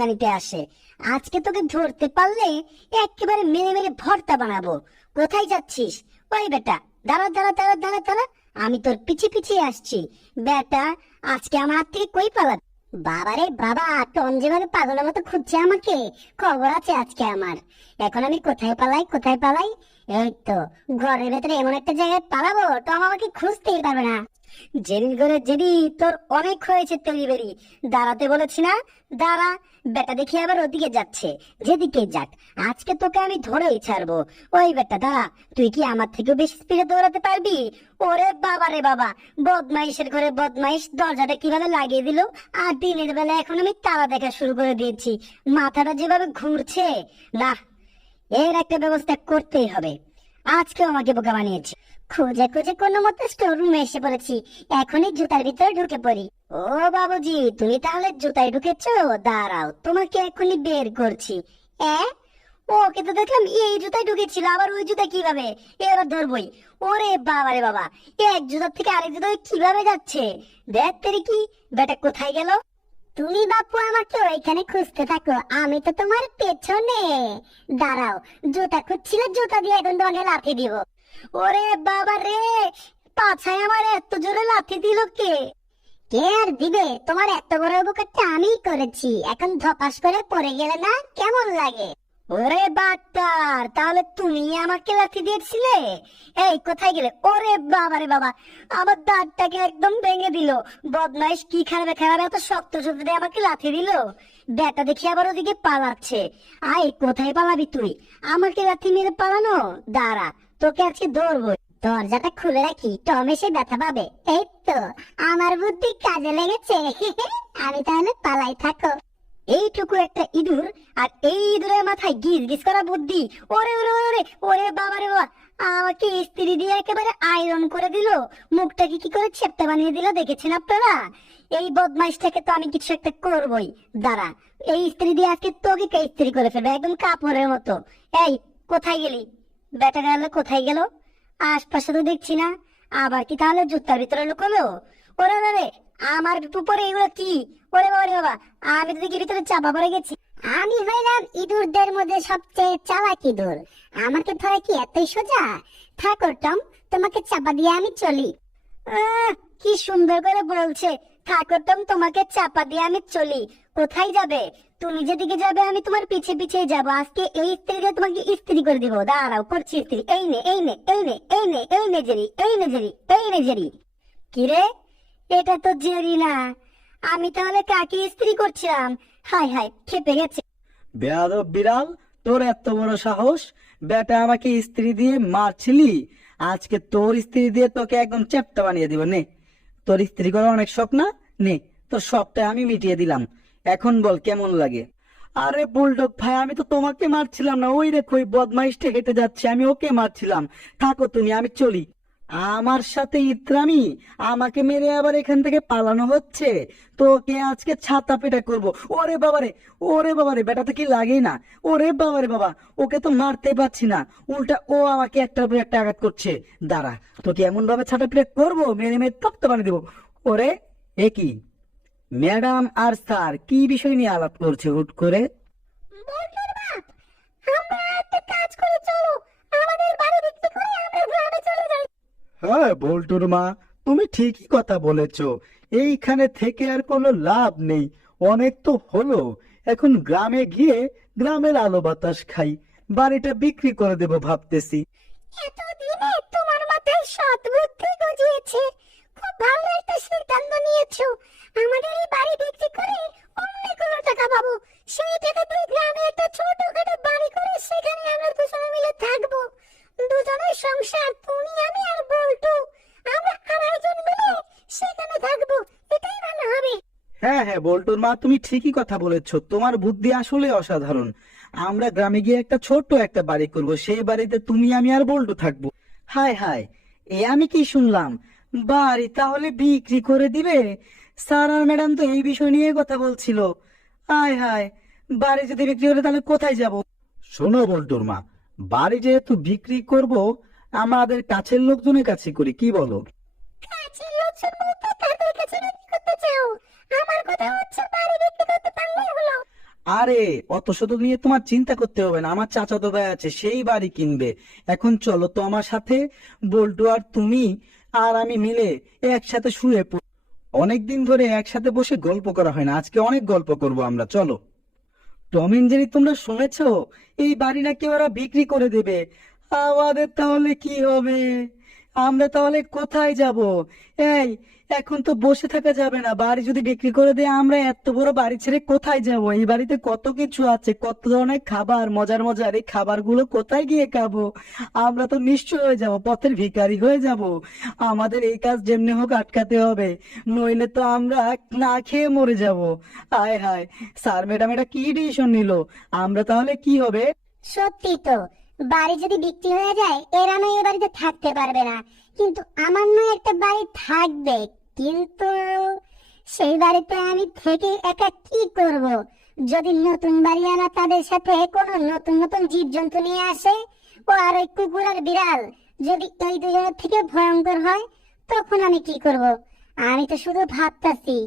নিতে আসে। আজকে তোকে ধরতে পারলে একেবারে মেরে মেরে ভর্তা বানাবো। কোথায় যাচ্ছিস? ওই বেটা, দাঁড়া দাঁড়া দাঁড়া দাঁড়া দাঁড়া, আমি তোর পিছে পিছে আসছি। বেটা, আজকে আমার হাত থেকে কই পালাবি? বাবারে বাবা, টম যেভাবে পাগলের মতো খুঁজছে আমাকে, খবর আছে আজকে আমার। এখন আমি কোথায় পালাই, কোথায় পালাই? এই তো ঘরের ভেতরে এমন একটা জায়গায় পালাবো, টম আমাকে খুঁজতেই পারবে না। জেরি করে জেরি, তোর অনেক হয়েছে তৈরি। দাঁড়াতে বলেছি না, দাঁড়া। বেটা দেখি আবার ওদিকে যাচ্ছে। যেদিকে যাক, আজকে তোকে আমি ধরেই ছাড়বো। ওই বেটা দাঁড়া, তুই কি আমার থেকেও বেশি স্পিডে দৌড়াতে পারবি? ওরে বাবা রে বাবা, বদমাইশের ঘরে বদমাইশ, দরজাটা কিভাবে লাগিয়ে দিল! আর দিনের বেলা এখন আমি তারা দেখা শুরু করে দিয়েছি। মাথাটা যেভাবে ঘুরছে, না, এর একটা ব্যবস্থা করতেই হবে। আজকে আমাকে বোকা বানিয়েছে। খুঁজে খুঁজে কোনো মতে স্টোর রুমে এসে পড়েছি। এখনই জুতার ভিতরে ঢুকে পড়ি। ও বাবুজি, তুমি তাহলে জুতায় ঢুকেছো? দাঁড়াও, তোমাকে এখনই বের করছি। ওকে তো দেখলাম এই জুতায় ঢুকেছিল, আবার ওই জুতা কিভাবে? এবার ধরবই। ওরে বাবা রে বাবা, এক জুতার থেকে আরেক জুতায় কিভাবে যাচ্ছে! দেখ তেরি কি, বেটা কোথায় গেল? তুমি বাপু আমাকে ওইখানে খুঁজতে থাকো, আমি তো তোমার পেছনে। দাঁড়াও, জুতা খুঁজছিলে, জুতা দিয়ে এখন তোমাকে লাথি দিব। ওরে বাবা রে, পাছায় আমার এত জোরে লাথি দিল কে? কে আর দিবে? তোমার এত বড় উপকারটা আমিই করেছি, এখন ধপাস করে পড়ে গেলে না কেমন লাগে? ওরে বাট্টার, তাহলে তুমি আমাকে লাথি দিয়েছিলে? এই কোথায় গেলে? ওরে বাবা রে বাবা, আমার দাঁতটাকে একদম ভেঙে দিল। বদমাইশ, কি খারাপ খারাপ এত শক্ত শক্ত দিয়ে আমাকে লাথি দিল। বেটা দেখি আবার ওদিকে পালাচ্ছে। আয়, কোথায় পালাবি তুই? আমাকে লাথি মেরে পালানো? দাঁড়া, তোকে আজকে ধরবো। দরজাটা খুলে রাখি, টম এসে ব্যথা পাবে। এই তো, আমার বুদ্ধি কাজে লেগেছে। আমি তাহলে পালাই, থাকো। এইটুকু একটা ইঁদুর, আর এই ইঁদুরের মাথায় গিজ গিজ করা বুদ্ধি! ওরে ওরে ওরে, ওরে বাবা রে বাবা, আমাকে ইস্ত্রি দিয়ে একেবারে আয়রন করে দিল। মুখটাকে কি করে ছেপটা বানিয়ে দিল দেখেছেন আপনারা? এই বদমাইশটাকে তো আমি কিছু একটা করবই। দাঁড়া, এই ইস্ত্রি দিয়ে আজকে তোকে ইস্ত্রি করে ফেলবে একদম কাপড়ের মতো। এই কোথায় গেলি? বেটা গেল কোথায় গেল? আশপাশে তো দেখছি না। আবার কি তাহলে জুতার ভিতরে লুকোলো? ওরে ওরে, আমার উপরে এগুলো কি? ওরে বাবা রে বাবা, আমি তো দেখি ভিতরে চাপা পড়ে গেছি। আমি হইলাম ইঁদুরদের মধ্যে সবচেয়ে চালাক ইঁদুর। আমাকে ধরে কি এতই সোজা? থাকো টম, তোমাকে চাপা দিয়ে আমি চলি। কি সুন্দর করে বলছে, থাকো টম, তোমাকে চাপা দিয়ে আমি চলি। কোথায় যাবে? তুমি যেদিকে যাবে আমি তোমার পিছে পিছে যাব। আজকে এই ইস্ত্রি দিয়ে তোমাকে ইস্ত্রি করে দিব। দাঁড়াও, করছি ইস্ত্রি। এই নে এই নে এই নে এই নে এই নে জেরি, এই নে জেরি, এই নে জেরি। কিরে, এটা তো জেরি না। আমি তাহলে কাকে ইস্ত্রি করছিলাম? হাই হাই, খেপে গেছে। বেয়াদব বিড়াল, তোর এত বড় সাহস! বেটা আমাকে স্ত্রী দিয়ে মারছিলি, আজকে তোর স্ত্রী দিয়ে তোকে একদম চ্যাপ্টা বানিয়ে দিব। নে, তোর স্ত্রী করা অনেক শখ না? নে, তোর শখটা আমি মিটিয়ে দিলাম। এখন বল কেমন লাগে? আরে বুলডগ ভাই, আমি তো তোমাকে মারছিলাম না, ওই রেখো ওই বদমাইশটা হেঁটে যাচ্ছে, আমি ওকে মারছিলাম। থাকো তুমি, আমি চলি। আমার সাথে ইত্রামি, আমাকে মেরে আবার এখান থেকে পালানো হচ্ছে। তোকে আজকে ছাতা পেটা করবো। ওরে বাবারে, ওরে বাবারে, বেটা তো কি লাগেই না। ওরে বাবারে বাবা, ওকে তো মারতে পারছি না, উল্টা ও আমাকে একটার পর একটা আঘাত করছে। দাঁড়া, তোকে এমন ভাবে ছাতা পেটা করবো, মেরে মেরে তপ্ত বানিয়ে দেবো। ওরে, এ কি ম্যাডাম আর স্যার কি বিষয় নিয়ে আলাপ করছে হুট করে? বল্টুর বাপ, আমরা একটা কাজ করে, চলো আমাদের বাড়ি বিক্রি করে আমরা গ্রামে চলে যাই। হ্যাঁ বল্টুর মা, তুমি ঠিকই কথা বলেছো। এইখানে থেকে আর কোনো লাভ নেই, অনেক তো হলো। এখন গ্রামে গিয়ে গ্রামের আলো বাতাস খাই, বাড়িটা বিক্রি করে দেবো ভাবতেছি। এতদিনে তোমার মাথায় সৎ বুদ্ধি গজিয়েছে। খুব ভালো একটা সিদ্ধান্ত নিয়েছো। আমাদের এই বাড়ি বিক্রি করে অনেকগুলো টাকা পাবো। সেই টাকা দিয়ে গ্রামে একটা ছোটখাটো বাড়ি করে সেখানে আমরা দুজনে মিলে থাকবো। দুজনের সংসার, তুমি আমি আর বল্টু, আমরা আড়াইজন মিলে সেখানে থাকবো। এটাই ভালো হবে। হ্যাঁ হ্যাঁ বল্টুর মা, তুমি ঠিকই কথা বলেছো, তোমার বুদ্ধি আসলে অসাধারণ। আমরা গ্রামে গিয়ে একটা ছোট্ট একটা বাড়ি করব, সেই বাড়িতে তুমি আমি আর বল্টু থাকবো। হায় হায়, এ আমি কি শুনলাম? বাড়ি তাহলে বিক্রি করে দিবে? স্যার আর ম্যাডাম তো এই বিষয় নিয়ে কথা বলছিল। হায় হায়, বাড়ি যদি বিক্রি করে তাহলে কোথায় যাব? শোনো বল্টুর মা, বাড়ি যেহেতু বিক্রি করব, আমাদের কাছের লোকজনের কাছে করি, কি বলো? কাছের লোকজন বলতে কাদের কাছে বিক্রি করতে চাও? আমার কথা হচ্ছে বাড়ি বিক্রি করতে পারলেই হলো। আরে অত শত নিয়ে তোমার চিন্তা করতে হবে না, আমার চাচাতো ভাই আছে, সেই বাড়ি কিনবে। এখন চলো তো আমার সাথে, বল্টু আর তুমি আর আমি মিলে একসাথে শুয়ে পড়ি। অনেকদিন ধরে একসাথে বসে গল্প করা হয় না, আজকে অনেক গল্প করব আমরা, চলো। টম এন্ড জেরি, তোমরা শুনেছো এই বাড়ি নাকি ওরা বিক্রি করে দেবে? আমাদের তাহলে কি হবে? আমরা তাহলে কোথায় যাব? এই, এখন তো বসে থাকা যাবে না, বাড়ি যদি বিক্রি করে দেয় আমরা এত বড় বাড়ি ছেড়ে কোথায় যাব? এই বাড়িতে কত কিছু আছে, কত ধরনের খাবার, মজার মজার, এই খাবারগুলো কোথায় গিয়ে খাবো? আমরা তো নিশ্চয় হয়ে যাব, পথের ভিখারি হয়ে যাব। আমাদের এই কাজ যেমনি হোক আটকাতে হবে, নইলে তো আমরা না খেয়ে মরে যাব। হায় হায়, স্যার ম্যাডাম এটা কি ডিসিশন নিল? আমরা তাহলে কি হবে? সত্যি তো, বাড়ি যদি বিক্রি হয়ে যায় এরা নয় এ বাড়িতে থাকতে পারবে না, কিন্তু আমার নয় একটা বাড়ি থাকবে। কিন্তু সেই বাড়িতে আমি থেকে একা কি করব? যদি নতুন বাড়িওয়ালা তাদের সাথে কোনো নতুন নতুন জীবজন্তু নিয়ে আসে, ও আর ওই কুকুর আর বিড়াল যদি ওই দুজনের থেকে ভয়ঙ্কর হয়, তখন আমি কি করব? আমি তো শুধু ভাবতাছি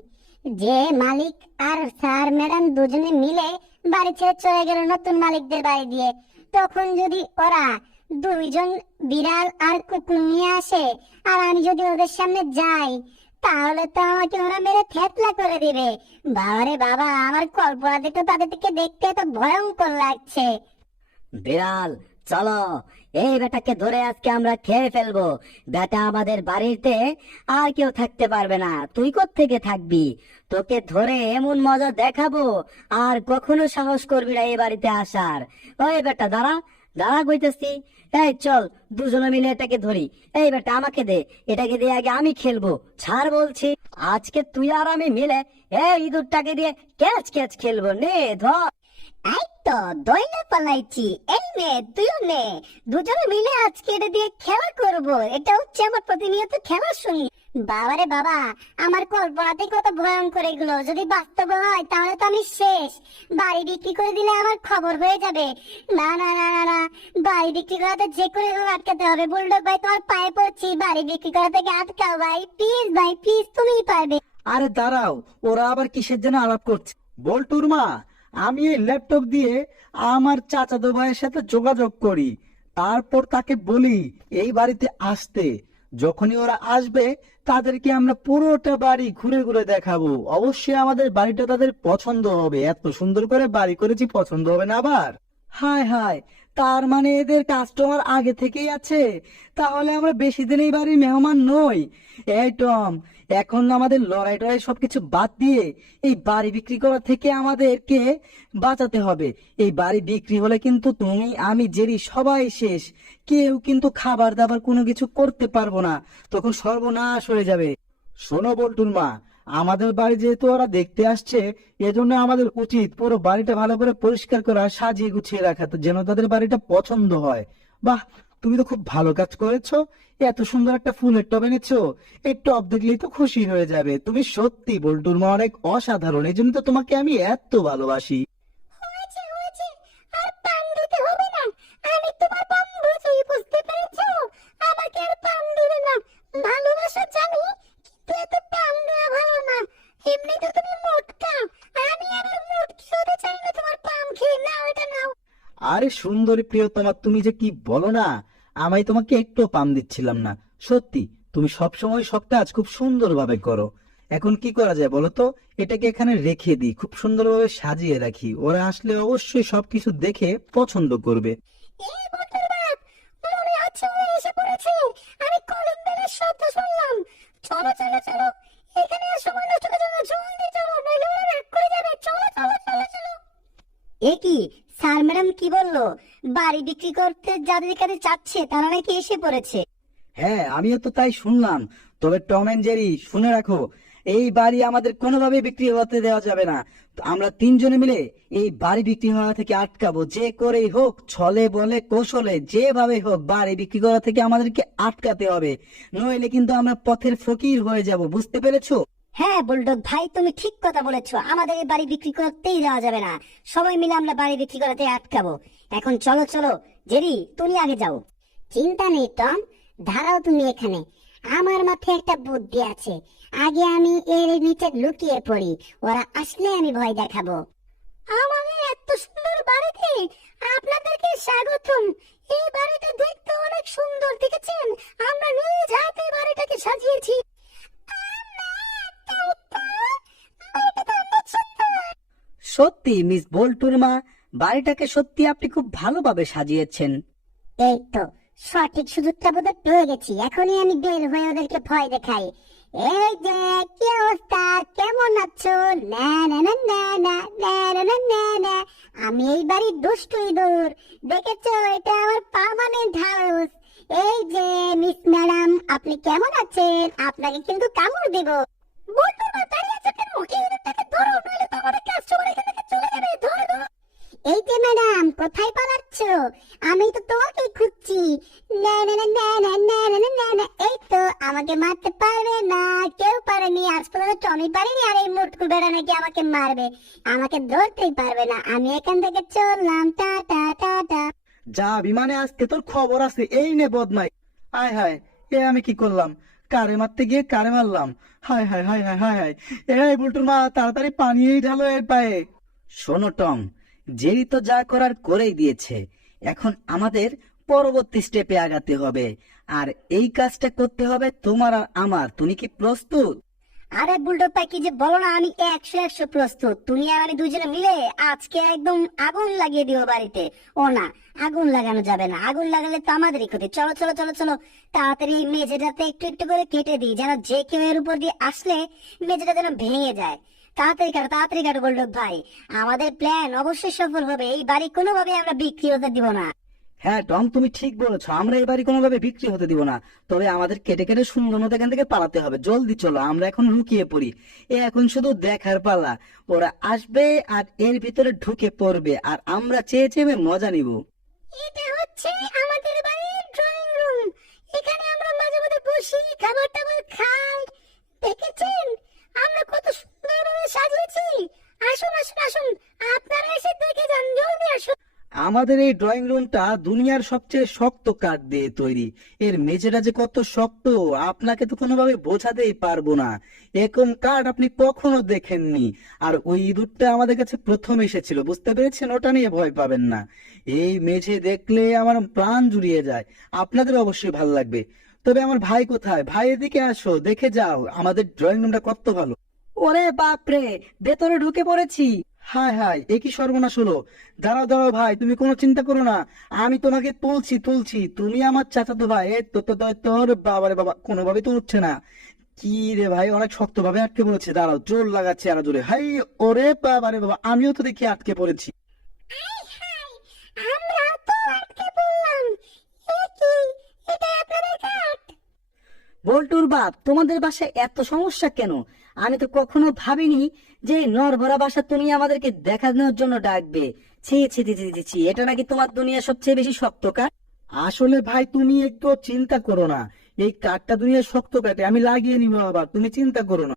যে মালিক আর স্যার ম্যাডাম দুজনে মিলে বাড়ি ছেড়ে চলে গেল নতুন মালিকদের বাড়ি দিয়ে, তখন যদি ওরা দুইজন বিড়াল আর কুকুর নিয়ে আসে আর আমি যদি ওদের সামনে যাই, তাহলে তো আমাকে ওরা মেরে থেতলা করে দিবে। বাবারে বাবা, আমার কল্পনা দেখে তাদের থেকে দেখতে এত ভয়ঙ্কর লাগছে। বিড়াল, চলো, এই বেটাকে ধরে আজকে আমরা খেয়ে ফেলবো। বেটা আমাদের বাড়িতে আর কেউ থাকতে পারবে না, তুই কোত্থেকে থাকবি? তোকে ধরে এমন মজা দেখাবো, আর কখনো সাহস করবি না এই বাড়িতে আসার। ওই বেটা দাঁড়া, দাঁড়া কইতেছি। এই চল, দুজনে মিলে এটাকে ধরি। এই বেটা আমাকে দে, এটাকে দিয়ে আগে আমি খেলবো, ছাড় বলছি। আজকে তুই আর আমি মিলে এই ইঁদুরটাকে দিয়ে ক্যাচ ক্যাচ খেলবো, নে ধর। এই তো দইলে পালাইছি, এই নে তুইও নে, দুজনে মিলে আজকে এটা দিয়ে খেলা করব। এটা হচ্ছে আমার প্রতিনিয়ত খেলা শুনি। বাবারে বাবা, আমার কল্পনাতে কত ভয়ঙ্কর এগুলো, যদি বাস্তবে হয় তাহলে তো আমি শেষ। বাড়ি বিক্রি করে দিলে আমার খবর হয়ে যাবে। না না না না না, বাড়ি বিক্রি করাতে যে করে হোক আটকাতে হবে। বুলডগ ভাই, তোমার পায়ে পড়ছি, বাড়ি বিক্রি করা থেকে আটকাও ভাই, প্লিজ ভাই প্লিজ, তুমিই পারবে। আরে দাঁড়াও, ওরা আবার কিসের জন্য আলাপ করছে? বল্টুর মা, আমি এই ল্যাপটপ দিয়ে আমার চাচাতো ভাইয়ের সাথে যোগাযোগ করি, তারপর তাকে বলি এই বাড়িতে আসতে। যখনই ওরা আসবে তাদেরকে আমরা পুরোটা বাড়ি ঘুরে ঘুরে দেখাবো। অবশ্যই আমাদের বাড়িটা তাদের পছন্দ হবে, এত সুন্দর করে বাড়ি করেছি, পছন্দ হবে না আবার? হায় হায়, তার মানে এদের কাস্টমার আগে থেকেই আছে, তাহলে আমরা বেশি দিন এই বাড়ির মেহমান নই। এই টম, এখন আমাদের লড়াই টড়াই সবকিছু বাদ দিয়ে এই বাড়ি বিক্রি করা থেকে আমাদেরকে বাঁচাতে হবে। এই বাড়ি বিক্রি হলে কিন্তু তুমি, আমি, জেরি সবাই শেষ। কেউ কিন্তু খাবার দাবার কোনো কিছু করতে পারবো না, তখন সর্বনাশ হয়ে যাবে। শোনো বল্টুর মা, আমাদের বাড়ি যেহেতু ওরা দেখতে আসছে, এজন্য আমাদের উচিত পুরো বাড়িটা ভালো করে পরিষ্কার করা, সাজিয়ে গুছিয়ে রাখা, তো যেন তাদের বাড়িটা পছন্দ হয়। বাহ, তুমি তো খুব ভালো কাজ করেছো, এত সুন্দর একটা ফুলের টব এনেছো। এই টব দেখলেই তো খুশি হয়ে যাবে। তুমি সত্যি বল্টুর মা অনেক অসাধারণ, এই জন্য তো তোমাকে আমি এত ভালোবাসি। হয়েছে হয়েছে, আর পান দিতে হবে না, আমি তোমার বন্ধু, তুই বুঝতে পেরেছো? আমাকে আর পান দিবে না। ভালোবাসা জানি, কিন্তু এত পান দেওয়া ভালো না। এমনি তো তুমি মোটকা, আমি আর মোটকি হতে চাই না তোমার পান খেয়ে। নাও এটা নাও। আরে সুন্দরী প্রিয়তমা, তুমি যে কি বলো না, আমি তোমাকে একটু পাম দিচ্ছিলাম না। সত্যি তুমি সবসময় সব কাজ খুব সুন্দরভাবে করো। এখন কি করা যায় বলো তো? এটাকে এখানে রেখে দিই, খুব সুন্দরভাবে সাজিয়ে রাখি, ওরা আসলে অবশ্যই সবকিছু দেখে পছন্দ করবে। এই বটুর বাপ, মনে হচ্ছে ও এসে পড়েছে। আমি কলিং বেলের শব্দ শুনলাম। চলো চলো চলো, এখানে আর সময় নষ্ট করার জন্য জলদি চলো, নইলে ওরা রাগ করে যাবে। চলো চলো চলো চলো। এ কি, স্যার ম্যাডাম কি বললো? বাড়ি বিক্রি করতে যাদের কাছে চাচ্ছে তারা নাকি এসে পড়েছে। হ্যাঁ, আমিও তো তাই শুনলাম। তবে টম এন্ড জেরি, শুনে রাখো, এই বাড়ি আমাদের কোনোভাবে বিক্রি হতে দেওয়া যাবে না। তো আমরা তিনজনে মিলে এই বাড়ি বিক্রি হওয়া থেকে আটকাবো, যে করেই হোক, ছলে বলে কৌশলে, যেভাবে হোক বাড়ি বিক্রি করা থেকে আমাদেরকে আটকাতে হবে, নইলে কিন্তু আমরা পথের ফকির হয়ে যাব, বুঝতে পেরেছো? হ্যাঁ বুলডগ ভাই, তুমি ঠিক কথা বলেছো, আমাদের এই বাড়ি বিক্রি করতেই দেওয়া যাবে না। সবাই মিলে আমরা বাড়ি বিক্রি করাতে আটকাবো। এখন চলো চলো, জেরি তুমি আগে যাও। চিন্তা নেই টম, দাঁড়াও তুমি এখানে। আমার মাথায় একটা বুদ্ধি আছে, আগে আমি এর নিচে লুকিয়ে পড়ি, ওরা আসলে আমি ভয় দেখাবো। আমাদের এত সুন্দর বাড়িতে আপনাদেরকে স্বাগতম। এই বাড়িটা দেখতে অনেক সুন্দর, দেখেছেন? আমরা নিজ হাতে বাড়িটাকে সাজিয়েছি। সত্যি মিস বল্টুর মা, বাড়িটাকে সত্যি আপনি খুব ভালোভাবে সাজিয়েছেন। এই তো সঠিক সুযোগটা বোধহয় পেয়ে গেছি, এখনই আমি বের হয়ে ওদেরকে ভয় দেখাই। এই যে কি অবস্থা, কেমন আছো? না না না না না না না না না না, আমি এই বাড়ির দুষ্টু ইঁদুর, দেখেছো? এটা আমার পার্মানেন্ট হাউস। এই যে মিস ম্যাডাম, আপনি কেমন আছেন? আপনাকে কিন্তু কামড় দেব। বলতো না, দাঁড়িয়ে আছো কেন? এই ইঁদুরটাকে ধরো, নইলে তো আমাদের কাস্টমার এখান থেকে চলে যাবে। ধরো ধরো। এই যে ম্যাডাম, কোথায় পালাচ্ছ? আমি তো তোমাকে খুঁজছি। না না না না না না না না না না, এই তো আমাকে মারতে পারবে না, কেউ পারেনি আজ পর্যন্ত, টমি পারেনি। আর এই মুটকু বেড়া নাকি আমাকে মারবে, আমাকে ধরতেই পারবে না। আমি এখান থেকে চললাম, টাটা টাটা। যা বিমানে আজকে তোর খবর আছে। এই নে বদমাই। হায় হায়, এ আমি কি করলাম? কারে মারতে গিয়ে কারে মারলাম। হায় হায় হায় হায় হায় হায়। এই বুলটুর মা, তাড়াতাড়ি পানি ঢালো এর পায়ে। শোনো টম, জেরি তো যা করার করেই দিয়েছে, এখন আমাদের পরবর্তী স্টেপে আগাতে হবে। আর এই কাজটা করতে হবে তোমার আর আমার। তুমি কি প্রস্তুত? আরে বুলডগ ভাই, কি যে বলো না, আমি 100 প্রস্তুত। তুমি আর আমি দুজনে মিলে আজকে একদম আগুন লাগিয়ে দিও বাড়িতে। ও না, আগুন লাগানো যাবে না, আগুন লাগালে তো আমাদেরই ক্ষতি। চলো চলো চলো চলো, তাড়াতাড়ি এই মেঝেটাতে একটু একটু করে কেটে দিই, যেন যে কেউ এর উপর দিয়ে আসলে মেঝেটা যেন ভেঙে যায়। তাড়াতাড়ি কাটো বুলডগ ভাই, আমাদের প্ল্যান অবশ্যই সফল হবে। এই বাড়ি কোনোভাবে আমরা বিক্রি হতে দিব না। হ্যাঁ টম, তুমি ঠিক বলেছো, আমরা এই বাড়ি কোনোভাবে বিক্রি হতে দিব না। তবে আমাদের কেটে কেটে সুন্দর মতো এখান থেকে পালাতে হবে। জলদি চলো, আমরা এখন লুকিয়ে পড়ি। এখন শুধু দেখার পালা, ওরা আসবে আর এর ভিতরে ঢুকে পড়বে, আর আমরা চেয়ে চেয়ে মজা নিব। এটা হচ্ছে আমাদের বাড়ির ড্রয়িং রুম। এখানে আমরা মাঝে মাঝে বসি, খাবার টাবার খাই। দেখেছেন আমরা কত সুন্দরভাবে সাজিয়েছি? আসুন আসুন আসুন, আপনারা এসে দেখে যান, জলদি আসুন। আমাদের এই ড্রয়িং রুমটা দুনিয়ার সবচেয়ে শক্ত কাঠ দিয়ে তৈরি। এর মেঝেটা যে কত শক্ত আপনাকে তো কোনোভাবে বোঝাতেই পারবো না। এরকম কাঠ আপনি কখনো দেখেননি। আর ওই ইঁদুরটা আমাদের কাছে প্রথম এসেছিল, বুঝতে পেরেছেন? ওটা নিয়ে ভয় পাবেন না। এই মেঝে দেখলে আমার প্রাণ জুড়িয়ে যায়। আপনাদের অবশ্যই ভালো লাগবে। তবে আমার ভাই কোথায়? ভাই এদিকে আসো, দেখে যাও আমাদের ড্রয়িং রুমটা কত ভালো। ওরে বাপরে, ভেতরে ঢুকে পড়েছি। হায় হায়, এ কি সর্বনাশ হলো! দাঁড়াও দাঁড়াও ভাই, তুমি কোনো চিন্তা করো না, আমি তোমাকে তুলছি। তুমি আমার চাচাতো ভাই। এ তো তো তো- তোর বাবারে বাবা, কোনোভাবে তো উঠছে না। কি রে ভাই, অনেক শক্ত ভাবে আটকে পড়েছে। দাঁড়াও, জোর লাগাচ্ছে আরো জোরে। হাই, ওরে বাবারে বাবা, আমিও তো দেখি আটকে পড়েছি। আমরা তো আটকে পড়লাম। এ কি, এটা আপনাদের কাঠ? বল্টুর বাপ, তোমাদের বাসায় এত সমস্যা কেন? আমি তো কখনো ভাবিনি যে এই নরভরা বাসা তুমি আমাদেরকে দেখানোর জন্য ডাকবে। ছি ছি ছি ছি ছি ছি, এটা নাকি তোমার দুনিয়ার সবচেয়ে বেশি শক্ত কাঠ? আসলে ভাই তুমি একটু চিন্তা করো না, এই কাঠটা দুনিয়ার শক্ত কাটে, আমি লাগিয়ে নিবো আবার, তুমি চিন্তা করো না।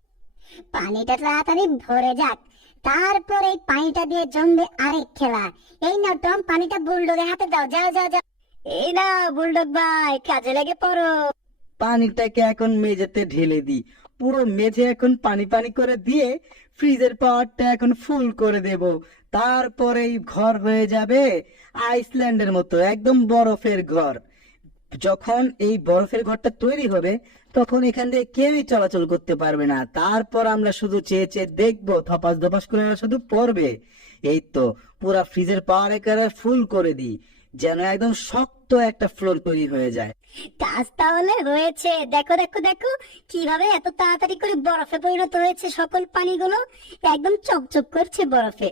পানিটা তাড়াতাড়ি ভরে যাক, তারপর এই পানিটা দিয়ে জমবে আরেক খেলা। এই নাও টম, পানিটা বুলডগের হাতে দাও, যাও যাও যাও। এই না বুলডগ ভাই, কাজে লেগে পড়ো। পানিটাকে এখন মেঝেতে ঢেলে দিই। পুরো মেঝে এখন পানি পানি করে দিয়ে ফ্রিজের পাওয়ারটা এখন ফুল করে দেব। তারপরেই ঘর হয়ে যাবে আইসল্যান্ডের মতো, একদম বরফের ঘর। যখন এই বরফের ঘরটা তৈরি হবে, তখন এখান দিয়ে কেউই চলাচল করতে পারবে না। তারপর আমরা শুধু চেয়ে চেয়ে দেখবো, ধপাস ধপাস করে ওরা শুধু পড়বে। এই তো পুরা ফ্রিজের পাওয়ার একেবারে ফুল করে দিই, যেন একদম শক্ত একটা ফ্লোর তৈরি হয়ে যায়। কাজ তাহলে হয়েছে। দেখো দেখো দেখো, কিভাবে এত তাড়াতাড়ি করে বরফে পরিণত হয়েছে সকল পানিগুলো, একদম চকচক করছে বরফে।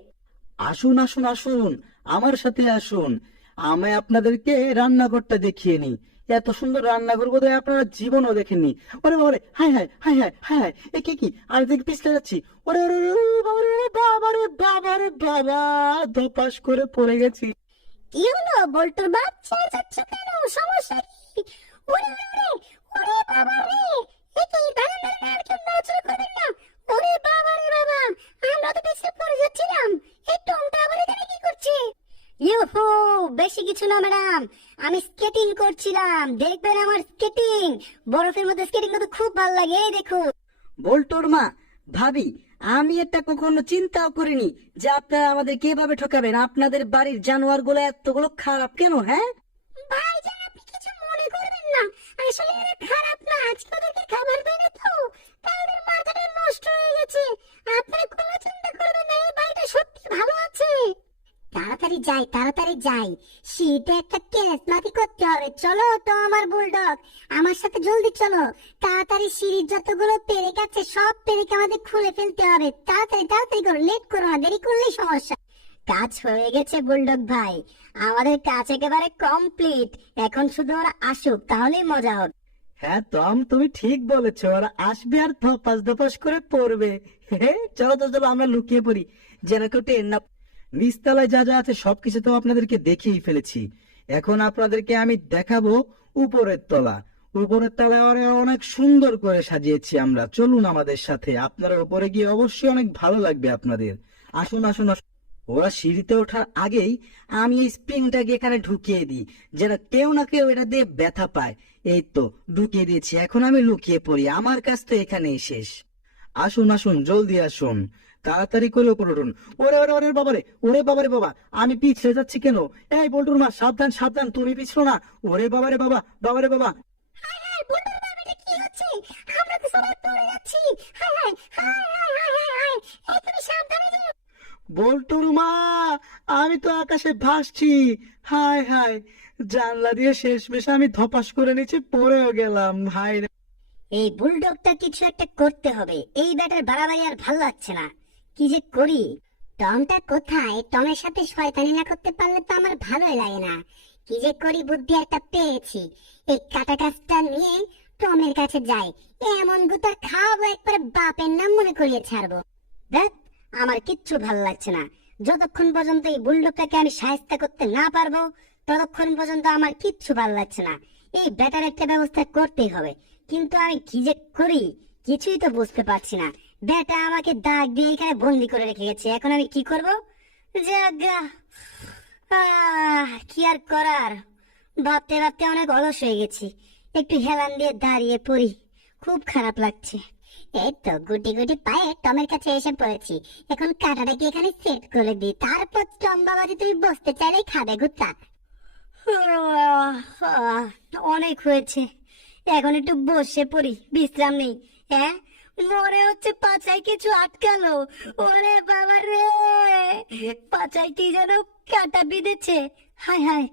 আসুন আসুন আসুন, আমার সাথে আসুন, আমি আপনাদেরকে রান্নাঘরটা দেখিয়ে নিই। এত সুন্দর রান্নাঘর বোধহয় আপনারা জীবনও দেখেননি। ওরে বাবারে, হায় হায় হায় হায় হায় হায়, এ কি আর দিকে পিছলে যাচ্ছি। ওরে ওরে ওরে, বাবারে বাবারে বাবারে বাবা, ধপাস করে পড়ে গেছি। কি হলো বল্টুর বাপ, ছেড়ে যাচ্ছ কেন? সমস্যা কি? ওরে ওরে ওরে, ওরে বাবা রে, এ কি, দাঁড়ান দাঁড়ান, আর কেউ নড়াচড়া করবেন না। ওরে বাবা রে বাবা, আমরা তো পিছলে পড়ে যাচ্ছিলাম। এই টমটা আবার এখানে কি করছে? ইউহু, বেশি কিছু না ম্যাডাম, আমি স্কেটিং করছিলাম। দেখবেন আমার স্কেটিং, বরফের মধ্যে স্কেটিং করতে খুব ভালো লাগে। এই দেখুন। বল্টুর মা, ভাবি, আমি এটা কখনো চিন্তাও করিনি যে আপনারা আমাদেরকে এভাবে ঠকাবেন। আপনাদের বাড়ির জানোয়ার গুলো এতগুলো খারাপ কেন? হ্যাঁ, ভাইজান আপনি কিছু মনে করবেন না, আসলে এরা খারাপ না, আজকে ওদেরকে খাবার দেয় না তো তাই ওদের মাথাটা নষ্ট হয়ে গেছে। আপনারা কোনো চিন্তা করবেন না, এই বাড়িটা সত্যি ভালো আছে। তাড়াতাড়ি যাই, শীতে একটা কেস মাটি করতে হবে। চলো তো আমার বুলডগ, আমার সাথে জলদি চলো। তাড়াতাড়ি সিঁড়ির যতগুলো পেরেক আছে সব পেরেক আমাদের খুলে ফেলতে হবে। তাড়াতাড়ি করো, লেট করো না, দেরি করলেই সমস্যা। কাজ হয়ে গেছে বুলডগ ভাই, আমাদের কাজ একেবারে কমপ্লিট। এখন শুধু ওরা আসুক, তাহলেই মজা হবে। হ্যাঁ টম, তুমি ঠিক বলেছো, ওরা আসবে আর ধপাস ধপাস করে পড়বে। চলো তো, চলো আমরা লুকিয়ে পড়ি, যেন কেউ টের না। নিচতলায় যা যা আছে সবকিছু তো আপনাদেরকে দেখিয়ে ফেলেছি। এখন আপনাদেরকে আমি দেখাবো উপরের তলা। উপরের তলায় ওরা অনেক সুন্দর করে সাজিয়েছি আমরা। চলুন আমাদের সাথে, আপনারা উপরে গিয়ে অবশ্যই অনেক ভালো লাগবে আপনাদের। আসুন আসুন আসুন। ওরা সিঁড়িতে ওঠার আগেই আমি এই স্প্রিংটাকে এখানে ঢুকিয়ে দিই, যেন কেউ না কেউ এটা দিয়ে ব্যথা পায়। এই তো ঢুকিয়ে দিয়েছি, এখন আমি লুকিয়ে পড়ি। আমার কাছ তো এখানেই শেষ। আসুন আসুন, জলদি আসুন, তাড়াতাড়ি করে উপরে উঠুন। ওরে ওরে ওরে বাবারে, ওরে বাবারে বাবা, আমি পিছলে যাচ্ছি কেন? এই বল্টুর মা, সাবধান সাবধান, তুমি পিছলো না। ওরে বাবারে বাবা, বাবারে বাবা। কি হচ্ছে? আমরা তো সবাই পড়ে যাচ্ছি। হায় হায় হায় হায় হায় হায় হায়, এই তুমি সাবধানে যেও। বল্টুর মা, আমি তো আকাশে ভাসছি। হায় হায়, জানলা দিয়ে শেষমেশ আমি ধপাস করে নিচে পড়েও গেলাম। হায় রে। এই বুলডগটা কিছু একটা করতে হবে, এই ব্যাটার বাড়াবাড়ি আর ভালো লাগছে না। কি যে করি? টমটা কোথায়? টমের সাথে শয়তানি না করতে পারলে তো আমার ভালোই লাগে না। কি যে করি, বুদ্ধি একটা পেয়েছি। এই কাটা গাছটা নিয়ে টমের কাছে যাই, এমন গুতা খাওয়াবো একবারে বাপের নাম মনে করিয়ে ছাড়বো। দেখ, আমার কিচ্ছু ভালো লাগছে না। যতক্ষণ পর্যন্ত এই বুলডগটাকে আমি সাহায্য করতে না পারবো ততক্ষণ পর্যন্ত আমার কিচ্ছু ভালো লাগছে না। এই ব্যাটার একটা ব্যবস্থা করতেই হবে, কিন্তু আমি কি যে করি কিছুই তো বুঝতে পারছি না। ব্যাটা আমাকে দাগ দিয়ে এখানে বন্দি করে রেখে গেছে, এখন আমি কি করব? যাগা, কি আর করার, ভাবতে ভাবতে অনেক অলস হয়ে গেছি। একটু হেলান দিয়ে দাঁড়িয়ে পড়ি, খুব খারাপ লাগছে। এই তো গুটি গুটি পায়ে টমের কাছে এসে পড়েছি। এখন কাঁটাটাকে এখানে সেট করে দিই, তারপর টম বাবাজি তুমি বসতে চাইলেই খাবে গুত্তা। অনেক হয়েছে, এখন একটু বসে পড়ি, বিশ্রাম নেই। হ্যাঁ, মনে হচ্ছে পাছায় কিছু আটকালো। ওরে বাবা রে, পাছায় কি যেন কাটা বিঁধেছে। হায় হায়,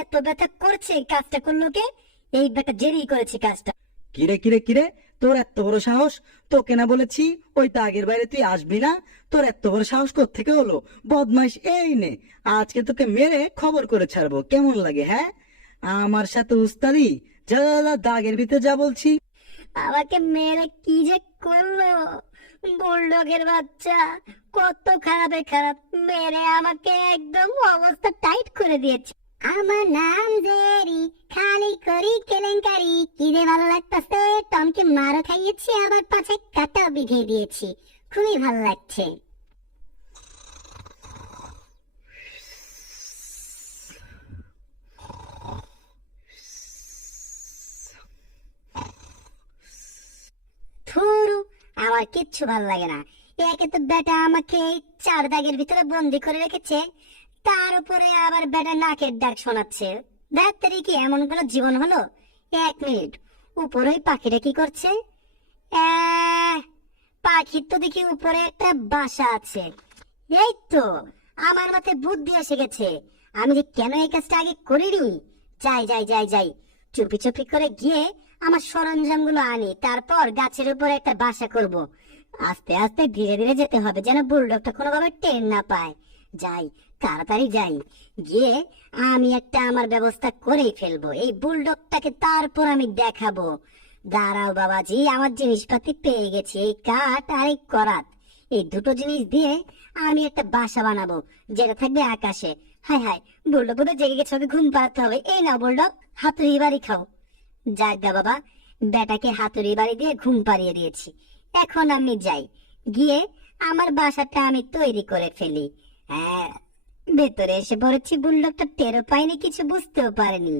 এত ব্যথা করছে, কাজটা করলো কে? এই ব্যাটা জেরেই করেছে কাজটা। কিরে কিরে কিরে, তোর এত বড় সাহস! তোকে না বলেছি ওই দাগের বাইরে তুই আসবি না? তোর এত বড় সাহস কোত্থেকে হলো? বদমাইশ, এই নে, আজকে তোকে মেরে খবর করে ছাড়বো, কেমন লাগে? হ্যাঁ, আমার সাথে উস্তাদি? যা যা, যা, দাগের ভিতরে যা বলছি। আমাকে মেরে কি যে করলো বুলডগের বাচ্চা, কত খারাপে খারাপ মেরে আমাকে একদম অবস্থা টাইট করে দিয়েছে। আমার নাম জেরি, খালি করি কেলেঙ্কারি। কি যে ভালো লাগতেছে, টমকে মারও খাইয়েছি, আবার পাছে কাটাও বিঁধে দিয়েছি, খুবই ভালো লাগছে। থুরু, আমার কিচ্ছু ভালো লাগে না। একে তো বেটা আমাকে এই 4 দাগের ভিতরে বন্দি করে রেখেছে, তার উপরে আবার বেটা নাকের ডাক শোনাচ্ছে। ব্যাটারি কি এমন কোনো জীবন হলো? 1 মিনিট, উপরে ওই পাখিটা কি করছে? পাখির তো দেখি উপরে একটা বাসা আছে। এই তো, আমার মাথায় বুদ্ধি এসে গেছে। আমি যে কেন এই কাজটা আগে করিনি। যাই যাই যাই যাই, চুপি চুপি করে গিয়ে আমার সরঞ্জাম গুলো আনি, তারপর গাছের উপরে একটা বাসা করব। আস্তে আস্তে ধীরে ধীরে যেতে হবে, যেন বুলডগটা কোনোভাবে টের না পায়। যাই, তাড়াতাড়ি যাই, গিয়ে আমি একটা আমার ব্যবস্থা করেই ফেলবো এই বুলডগটাকে, তারপর আমি দেখাবো। দাঁড়াও বাবাজি, আমার জিনিসপাতি পেয়ে গেছি, এই কাঠ আর এই করাত। এই দুটো জিনিস দিয়ে আমি একটা বাসা বানাবো, যেটা থাকবে আকাশে। হায় হায়, বুলডগ বোধহয় জেগে গেছে, ওকে ঘুম পাড়াতে হবে। এই না বুলডগ, হাতুড়ি বাড়ি খাও। যাজ্ঞা বাবা, বেটাকে হাতুড়ি বাড়ি দিয়ে ঘুম পাড়িয়ে দিয়েছি। এখন আমি যাই, গিয়ে আমার বাসাটা আমি তৈরি করে ফেলি। হ্যাঁ, ভেতরে এসে পড়েছি, বুলডগটা টেরও পাইনি, কিছু বুঝতেও পারেনি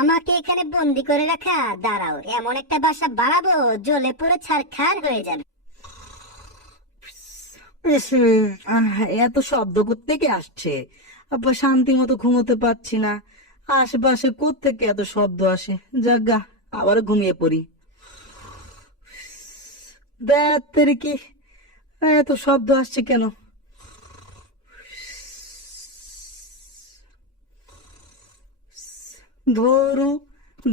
আমাকে এখানে বন্দি করে রাখা। দাঁড়াও, এমন একটা বাসা বানাবো জ্বলে পুরো ছারখার হয়ে যাবে। ইস, এত শব্দ কোত্থেকে আসছে? আব্বা শান্তি মতো ঘুমোতে পারছি না। আশেপাশে কোত্থেকে এত শব্দ আসে? যাগা, আবার ঘুমিয়ে পড়ি। দেখ কি এত শব্দ আসছে কেন? ধরু,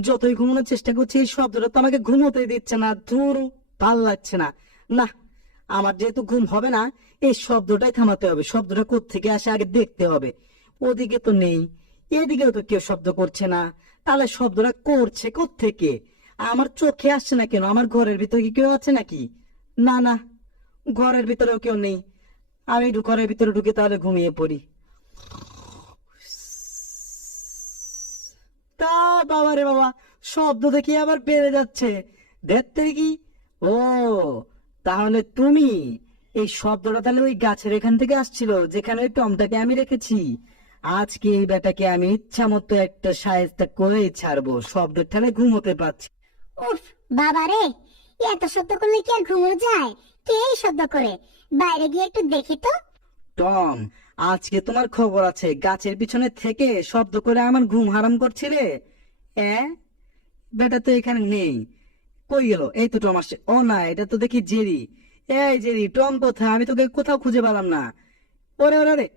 যতই ঘুমানোর চেষ্টা করছি এই শব্দটা তো আমাকে ঘুমোতে দিচ্ছে না। ধরু, ভাল লাগছে না। না, আমার যেহেতু ঘুম হবে না, এই শব্দটাই থামাতে হবে। শব্দটা কোত্থেকে আসে আগে দেখতে হবে। ওদিকে তো নেই, এদিকেও তো কেউ শব্দ করছে না। তাহলে শব্দটা করছে কোত্থেকে? আমার চোখে আসছে না কেন? আমার ঘরের ভিতরে কি কেউ আছে নাকি? না না, ঘরের ভিতরেও কেউ নেই। আমি একটু ঘরের ভিতরে ঢুকে তাহলে ঘুমিয়ে পড়ি। তা বাবা রে বাবা, শব্দ দেখি আবার বেড়ে যাচ্ছে। দেখতে কি? ও, তাহলে তুমি এই শব্দটা তাহলে ওই গাছের এখান থেকে আসছিল যেখানে ওই টমটাকে আমি রেখেছি। আজকে এই বেটাকে আমি ইচ্ছা মতো একটা সায়েস্তা করেই ছাড়বো। শব্দের ঠালে ঘুমোতে পারছি। উফ, বাবা রে, এত শব্দ করলে কি আর ঘুমো যায়? কে এই শব্দ করে? বাইরে গিয়ে একটু দেখি তো। টম, আজকে তোমার খবর আছে। গাছের পিছনে থেকে শব্দ করে আমার ঘুম হারাম করছিলে। বেটা তো এখানে নেই। কই গেল? এই তো টম আসছে। ও না, এটা তো দেখি জেরি। এই জেরি, টম কোথায়? আমি তোকে কোথাও খুঁজে পেলাম না। ওরে ওরে ওরে,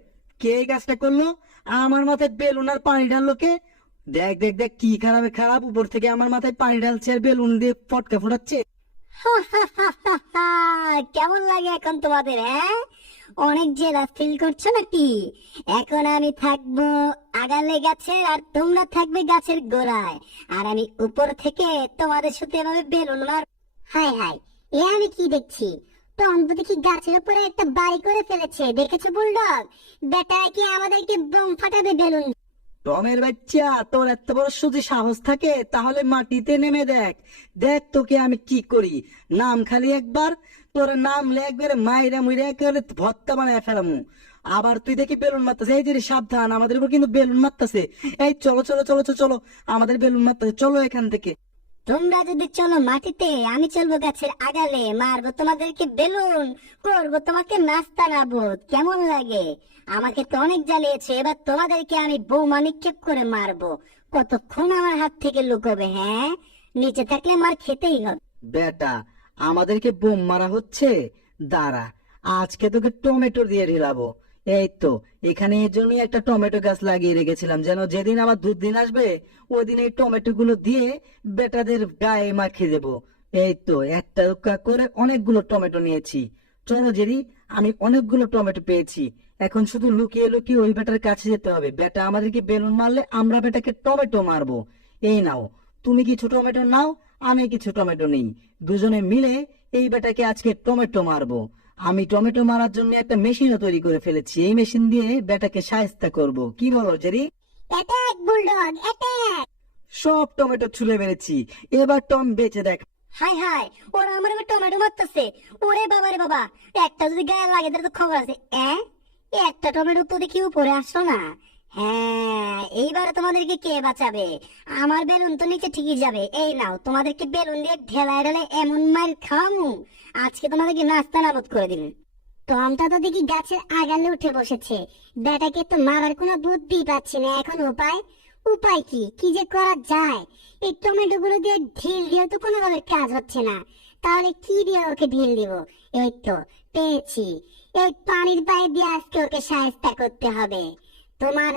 কে এই কাজটা করলো? আমার মাথায় বেলুন আর পানি ঢাললো কে? দেখ দেখ দেখ, কি খারাপ খারাপ, উপর থেকে আমার মাথায় পানি ঢালছে আর বেলুন দিয়ে পটকা ফোটাচ্ছে। কেমন লাগে এখন তোমাদের? হ্যাঁ, অনেক জেলাস ফিল করছো নাকি? এখন আমি থাকবো আগালে গাছের আর তোমরা থাকবে গাছের গোড়ায়, আর আমি উপর থেকে তোমাদের সাথে এভাবে বেলুন মার। হাই হাই, এ আমি কি দেখছি? টম তো দেখি গাছের উপরে একটা বাড়ি করে ফেলেছে। দেখেছো বুলডগ? বেটা কি আমাদেরকে বোম ফাটাবে বেলুন? টমের বাচ্চা, তোর এত বড় যদি সাহস থাকে তাহলে মাটিতে নেমে দেখ। দেখ তোকে আমি কি করি। নাম খালি একবার, তোর নামলে একবারে মাইরা মুইরা একেবারে ভত্তা বানায় ফেলামু। আবার তুই দেখি বেলুন মারতেছে। এই যে রে, সাবধান, আমাদের উপর কিন্তু বেলুন মারতেছে। এই চলো চলো চলো চলো চলো, আমাদের বেলুন মারতেছে, চলো এখান থেকে। তোমরা যদি চলো মাটিতে, আমি চলবো গাছের আগালে। মারবো তোমাদেরকে বেলুন, করবো তোমাকে নাস্তা নাবুদ। কেমন লাগে? আমাকে তো অনেক জ্বালিয়েছে, এবার তোমাদেরকে আমি বোমা নিক্ষেপ করে মারবো। কতক্ষণ আমার হাত থেকে লুকোবে? হ্যাঁ, নিচে থাকলে মার খেতেই হবে। বেটা, আমাদেরকে বোম মারা হচ্ছে। দাঁড়া, আজকে তোকে টমেটো দিয়ে ঢেলাবো। এই তো, এখানে এর জন্যই একটা টমেটো গাছ লাগিয়ে রেখেছিলাম, যেন যেদিন আমার দুদিন আসবে ওই দিন এই টমেটো গুলো দিয়ে বেটাদের গায়ে মাখিয়ে দেবো। এই তো, একটা দুক্কা করে অনেকগুলো টমেটো নিয়েছি। চলো জেরি, আমি অনেকগুলো টমেটো পেয়েছি। এখন শুধু লুকিয়ে লুকিয়ে ওই বেটার কাছে যেতে হবে। বেটা আমাদেরকে বেলুন মারলে আমরা বেটাকে টমেটো মারবো। এই নাও, তুমি কিছু টমেটো নাও, আমি কিছু টমেটো নেই। দুজনে মিলে এই বেটাকে আজকে টমেটো মারবো। আমি টমেটো মারার জন্য একটা মেশিনও তৈরি করে ফেলেছি। এই মেশিন দিয়ে বেটাকে শায়েস্তা করব। কি বলো জেরি? Attack bulldog, attack! সব টমেটো ছুলে মেরেছি। এবার টম বেঁচে দেখ। হাই হাই, ওরা আমার এবার টমেটো মারতেছে। ওরে বাবা রে বাবা, একটা যদি গায়ে লাগে তাহলে তো খবর আছে। একটা টমেটো তো দেখি উপরে আসলো না। হ্যাঁ, এইবারে তোমাদেরকে কে বাঁচাবে? আমার বেলুন তো নিচে ঠিকই যাবে। এই নাও, তোমাদেরকে বেলুন দিয়ে ঢেলায় ঢেলায় এমন মার খাওয়ামু, আজকে তোমাদেরকে নাস্তা নাবুদ করে দিন। টমটা তো দেখি গাছের আগালে উঠে বসেছে। বেটাকে তো মারার কোনো বুদ্ধি পাচ্ছি না। এখন উপায়? উপায় কি? কি যে করা যায়? এই টমেটো গুলো দিয়ে ঢিল দিয়ে তো কোনোভাবে কাজ হচ্ছে না। তাহলে কি দিয়ে ওকে ঢিল দিব? এই তো পেয়েছি, এই পানির পাইপ দিয়ে আজকে ওকে শায়েস্তা করতে হবে। তোমার